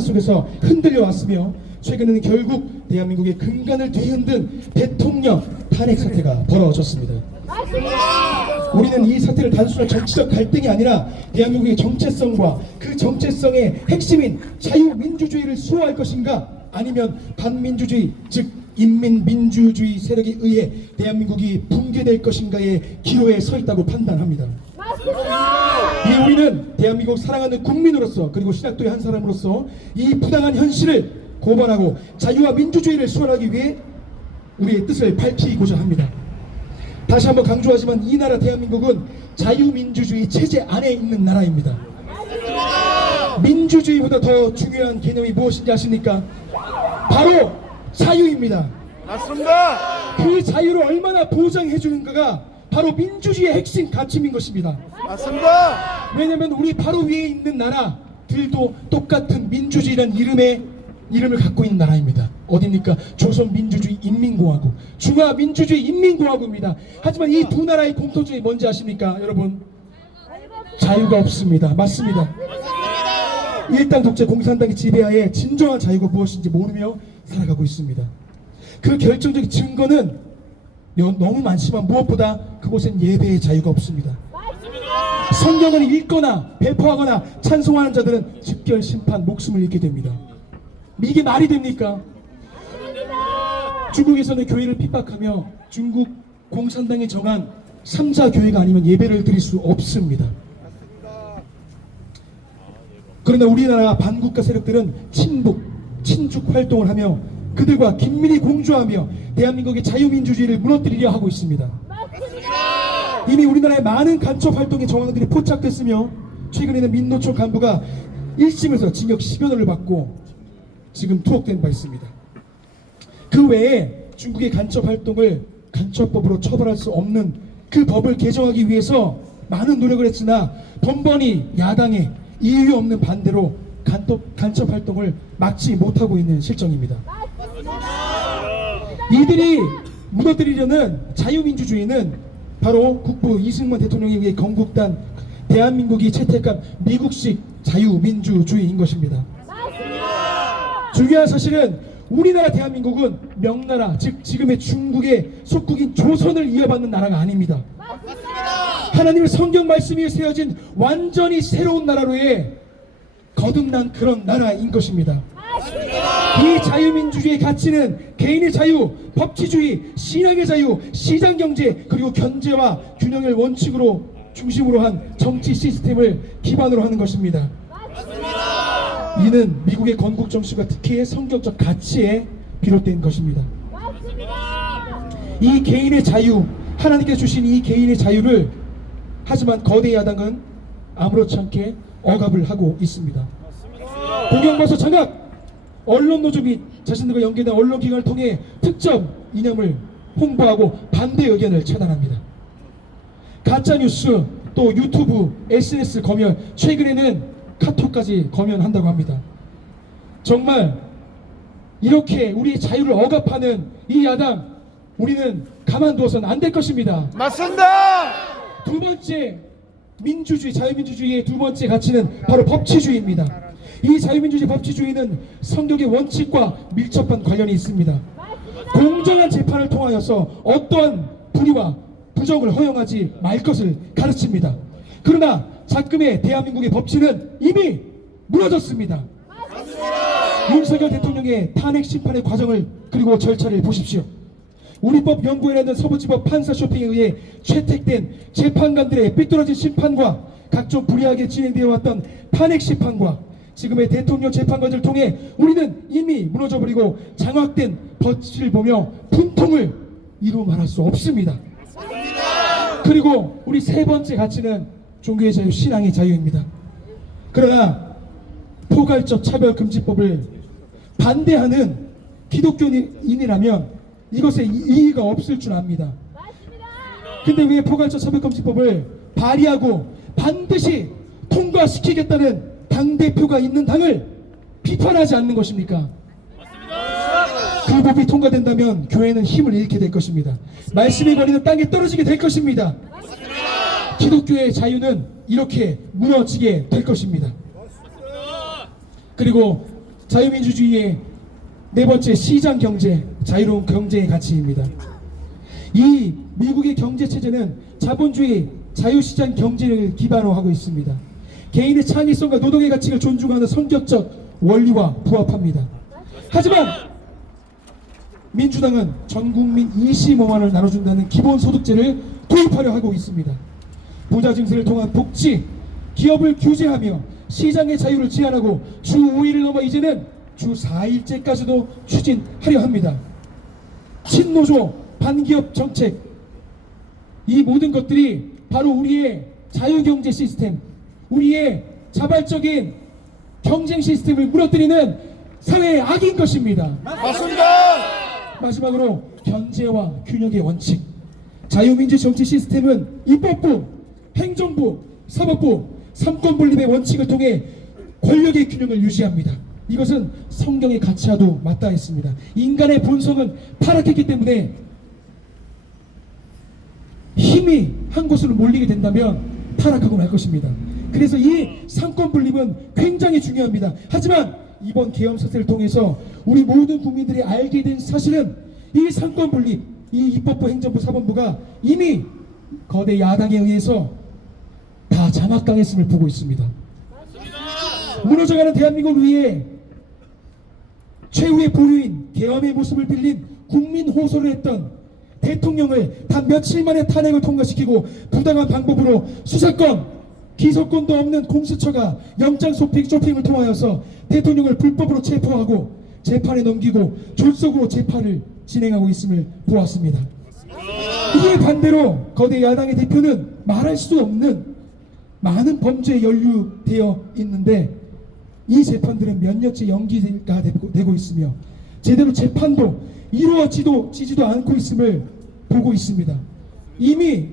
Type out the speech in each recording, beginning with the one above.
속에서 흔들려 왔으며 최근에는 결국 대한민국의 근간을 뒤흔든 대통령 탄핵 사태가 벌어졌습니다. 우리는 이 사태를 단순한 정치적 갈등이 아니라 대한민국의 정체성과 그 정체성의 핵심인 자유민주주의를 수호할 것인가, 아니면 반민주주의 즉 인민민주주의 세력에 의해 대한민국이 붕괴될 것인가의 기로에 서 있다고 판단합니다. 이 우리는 대한민국 사랑하는 국민으로서, 그리고 신학도의 한 사람으로서 이 부당한 현실을 고발하고 자유와 민주주의를 수호하기 위해 우리의 뜻을 밝히고자 합니다. 다시 한번 강조하지만 이 나라 대한민국은 자유민주주의 체제 안에 있는 나라입니다. 민주주의보다 더 중요한 개념이 무엇인지 아십니까? 바로 자유입니다. 맞습니다. 그 자유를 얼마나 보장해 주는가가 바로 민주주의의 핵심 가치인 것입니다. 맞습니다. 왜냐하면 우리 바로 위에 있는 나라들도 똑같은 민주주의라는 이름을 갖고 있는 나라입니다. 어디입니까? 조선민주주의 인민공화국, 중화민주주의 인민공화국입니다. 하지만 이 두 나라의 공통점이 뭔지 아십니까? 여러분, 자유가 없습니다. 맞습니다. 일당 독재 공산당의 지배하에 진정한 자유가 무엇인지 모르며 살아가고 있습니다. 그 결정적인 증거는 너무 많지만 무엇보다 그곳엔 예배의 자유가 없습니다. 성경을 읽거나 배포하거나 찬송하는 자들은 즉결 심판, 목숨을 잃게 됩니다. 이게 말이 됩니까? 중국에서는 교회를 핍박하며 중국 공산당이 정한 3자 교회가 아니면 예배를 드릴 수 없습니다. 그러나 우리나라 반국가 세력들은 친북 활동을 하며 그들과 긴밀히 공조하며 대한민국의 자유민주주의를 무너뜨리려 하고 있습니다. 이미 우리나라의 많은 간첩 활동의 정황들이 포착됐으며 최근에는 민노총 간부가 1심에서 징역 10여 년을 받고 지금 투옥된 바 있습니다. 그 외에 중국의 간첩 활동을 간첩법으로 처벌할 수 없는 그 법을 개정하기 위해서 많은 노력을 했으나 번번이 야당의 이유 없는 반대로 간첩 활동을 막지 못하고 있는 실정입니다. 이들이 무너뜨리려는 자유민주주의는 바로 국부 이승만 대통령에 의해 건국단 대한민국이 채택한 미국식 자유민주주의인 것입니다. 중요한 사실은 우리나라 대한민국은 명나라, 즉 지금의 중국의 속국인 조선을 이어받는 나라가 아닙니다. 하나님의 성경 말씀 위에 세워진 완전히 새로운 나라로의 거듭난 그런 나라인 것입니다. 이 자유민주주의의 가치는 개인의 자유, 법치주의, 신앙의 자유, 시장경제, 그리고 견제와 균형을 원칙으로 중심으로 한 정치 시스템을 기반으로 하는 것입니다. 이는 미국의 건국 정신과 특히의 성경적 가치에 비롯된 것입니다. 이 개인의 자유, 하나님께서 주신 이 개인의 자유를 하지만 거대 야당은 아무렇지 않게 억압을 하고 있습니다. 공영방송 장악, 언론 노조 및 자신들과 연계된 언론기관을 통해 특정 이념을 홍보하고 반대 의견을 차단합니다. 가짜뉴스, 또 유튜브, SNS 검열, 최근에는 카톡까지 검열한다고 합니다. 정말 이렇게 우리의 자유를 억압하는 이 야당, 우리는 가만두어서는 안 될 것입니다. 맞습니다. 두 번째 민주주의, 자유민주주의의 두 번째 가치는 바로 법치주의입니다. 이 자유민주주의 법치주의는 성경의 원칙과 밀접한 관련이 있습니다. 공정한 재판을 통하여서 어떠한 불의와 부정을 허용하지 말 것을 가르칩니다. 그러나 작금의 대한민국의 법치는 이미 무너졌습니다. 윤석열 대통령의 탄핵 심판의 과정을 그리고 절차를 보십시오. 우리법연구원이라는 서부지법 판사 쇼핑에 의해 채택된 재판관들의 삐뚤어진 심판과 각종 불이하게 진행되어 왔던 탄핵 심판과 지금의 대통령 재판관을 통해 우리는 이미 무너져버리고 장악된 법치를 보며 분통을 이루 말할 수 없습니다. 그리고 우리 세 번째 가치는 종교의 자유, 신앙의 자유입니다. 그러나 포괄적 차별금지법을 반대하는 기독교인이라면 이것에 이의가 없을 줄 압니다. 근데 왜 포괄적 차별금지법을 발의하고 반드시 통과시키겠다는 당대표가 있는 당을 비판하지 않는 것입니까? 그 법이 통과된다면 교회는 힘을 잃게 될 것입니다. 말씀의 권위는 땅에 떨어지게 될 것입니다. 기독교의 자유는 이렇게 무너지게 될 것입니다. 그리고 자유민주주의의 네 번째 시장 경제, 자유로운 경제의 가치입니다. 이 미국의 경제 체제는 자본주의 자유시장 경제를 기반으로 하고 있습니다. 개인의 창의성과 노동의 가치를 존중하는 성격적 원리와 부합합니다. 하지만 민주당은 전 국민 25만 원을 나눠준다는 기본소득제를 도입하려 하고 있습니다. 부자 증세를 통한 복지, 기업을 규제하며 시장의 자유를 제한하고 주 5일을 넘어 이제는 주 4일제까지도 추진하려 합니다. 친노조, 반기업 정책, 이 모든 것들이 바로 우리의 자유경제 시스템, 우리의 자발적인 경쟁 시스템을 무너뜨리는 사회의 악인 것입니다. 맞습니다. 마지막으로 견제와 균형의 원칙. 자유민주 정치 시스템은 입법부, 행정부, 사법부, 삼권분립의 원칙을 통해 권력의 균형을 유지합니다. 이것은 성경의 가치와도 맞닿아 있습니다. 인간의 본성은 타락했기 때문에 힘이 한 곳으로 몰리게 된다면 타락하고 말 것입니다. 그래서 이 삼권분립은 굉장히 중요합니다. 하지만 이번 계엄 사태를 통해서 우리 모든 국민들이 알게 된 사실은 이 삼권분립, 이 입법부, 행정부, 사법부가 이미 거대 야당에 의해서 다 장악당했음을 보고 있습니다. 무너져가는 대한민국을 위해 최후의 보류인 계엄의 모습을 빌린 국민 호소를 했던 대통령을 단 며칠 만에 탄핵을 통과시키고 부당한 방법으로 수사권, 기소권도 없는 공수처가 영장 쇼핑을 통하여서 대통령을 불법으로 체포하고 재판에 넘기고 졸속으로 재판을 진행하고 있음을 보았습니다. 이에 반대로 거대 야당의 대표는 말할 수 없는 많은 범죄에 연루되어 있는데 이 재판들은 몇 년째 연기가 되고 있으며 제대로 재판도 이루어지지도 않고 있음을 보고 있습니다. 이미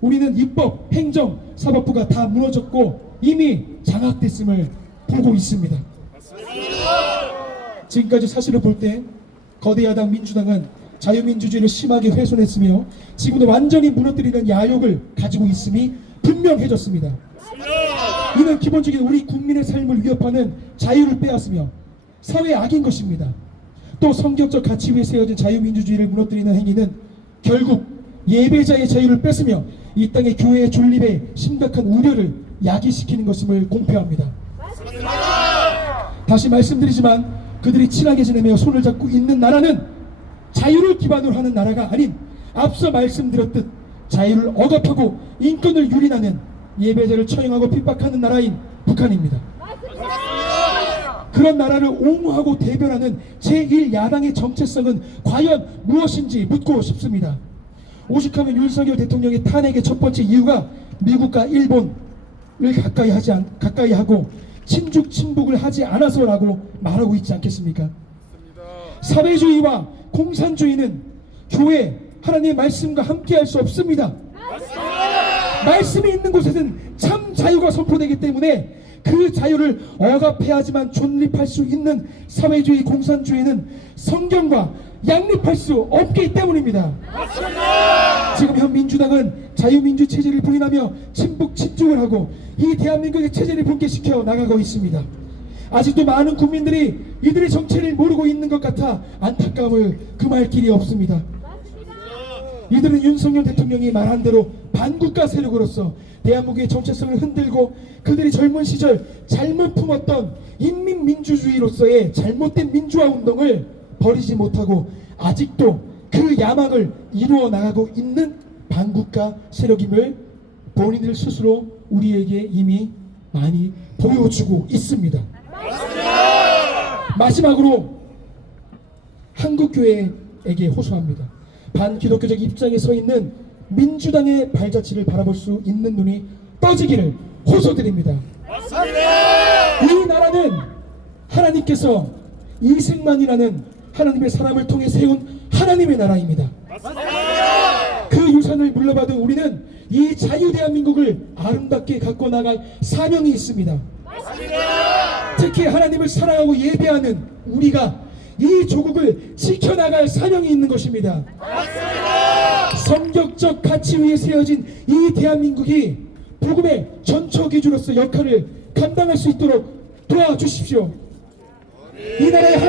우리는 입법, 행정, 사법부가 다 무너졌고 이미 장악됐음을 보고 있습니다. 지금까지 사실을 볼 때 거대 야당 민주당은 자유민주주의를 심하게 훼손했으며 지금도 완전히 무너뜨리는 야욕을 가지고 있음이 분명해졌습니다. 이는 기본적인 우리 국민의 삶을 위협하는 자유를 빼앗으며 사회의 악인 것입니다. 또 성경적 가치 위에 세워진 자유민주주의를 무너뜨리는 행위는 결국 예배자의 자유를 뺏으며 이 땅의 교회의 존립에 심각한 우려를 야기시키는 것임을 공표합니다. 다시 말씀드리지만 그들이 친하게 지내며 손을 잡고 있는 나라는 자유를 기반으로 하는 나라가 아닌 앞서 말씀드렸듯 자유를 억압하고 인권을 유린하는 예배자를 처형하고 핍박하는 나라인 북한입니다. 그런 나라를 옹호하고 대변하는 제1야당의 정체성은 과연 무엇인지 묻고 싶습니다. 오죽하면 윤석열 대통령의 탄핵의 첫 번째 이유가 미국과 일본을 가까이 하고 친중 친북을 하지 않아서라고 말하고 있지 않겠습니까? 사회주의와 공산주의는 교회, 하나님의 말씀과 함께할 수 없습니다. 말씀이 있는 곳에는 참 자유가 선포되기 때문에 그 자유를 억압해야지만 존립할 수 있는 사회주의, 공산주의는 성경과 양립할 수 없기 때문입니다. 지금 현 민주당은 자유민주 체제를 부인하며 친북 친중을 하고 이 대한민국의 체제를 붕괴시켜 나가고 있습니다. 아직도 많은 국민들이 이들의 정체를 모르고 있는 것 같아 안타까움을 금할 길이 없습니다. 이들은 윤석열 대통령이 말한 대로 반국가 세력으로서 대한민국의 정체성을 흔들고 그들이 젊은 시절 잘못 품었던 인민민주주의로서의 잘못된 민주화 운동을 버리지 못하고 아직도 그 야망을 이루어 나가고 있는 반국가 세력임을 본인들 스스로 우리에게 이미 많이 보여주고 있습니다. 마지막으로 한국교회에게 호소합니다. 반기독교적 입장에 서 있는 민주당의 발자취를 바라볼 수 있는 눈이 떠지기를 호소드립니다. 이 나라는 하나님께서 이승만이라는 하나님의 사람을 통해 세운 하나님의 나라입니다. 그 유산을 물려받은 우리는 이 자유대한민국을 아름답게 갖고 나갈 사명이 있습니다. 특히 하나님을 사랑하고 예배하는 우리가 이 조국을 지켜나갈 사명이 있는 것입니다. 성경적 가치 위에 세워진 이 대한민국이 복음의 전초기주로서 역할을 감당할 수 있도록 도와주십시오.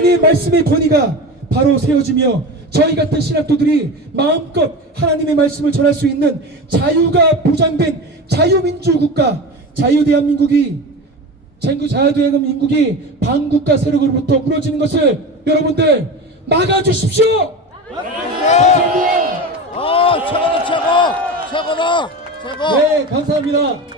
하나님의 말씀의 권위가 바로 세워지며 저희 같은 신학도들이 마음껏 하나님의 말씀을 전할 수 있는 자유가 보장된 자유민주국가, 자유대한민국이 자유대한민국이 반국가 세력으로부터 무너지는 것을 여러분들 막아주십시오. 감사합니다. 최고다, 최고! 최고다! 최고! 네, 감사합니다.